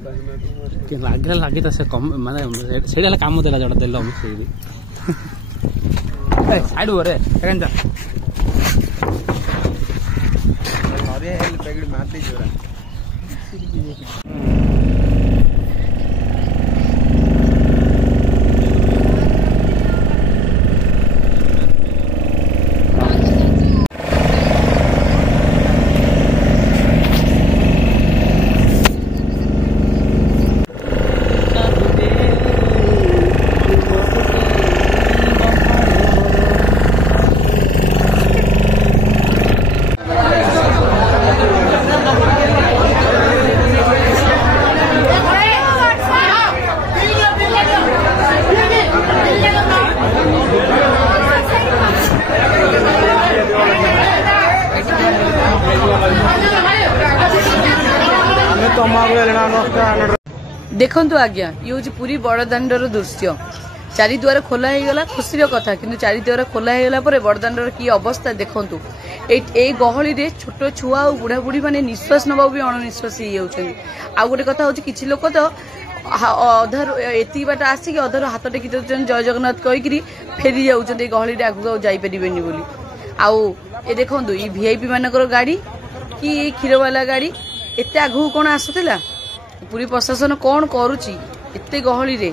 लगे लगे तो से कम माने सेडा काम देला जडा देलो हम सेदी ए साइड ओरे केन जा अरे हेल पैकेट मार दे जोरा देखंतु आज्ञा ये हूँ पूरी बड़दाण्डर दृश्य चारिद्वार खोला होगा खुशी कथा कि चारिद्वार खोला होगा बड़दाण्डर की अवस्था देखंतु ए गहली रे छोट छुआ और बुढ़ा बुढ़ी माने निश्वास नवा भी अणनिश्वास हो आ गोटे कथा हूँ कि लोक तो अधर एति बाट आसिक अधर हाथ टेकी जय जगन्नाथ कहीकि फेरी जाऊँ गहली आगू जापरेनि बोली आउ ए देखो ये वीआईपी मानकर गाड़ी कि क्षीरवाला गाड़ी एत आगू कौन आसूला पूरी प्रशासन कौन करुच्ची एते गहली रे।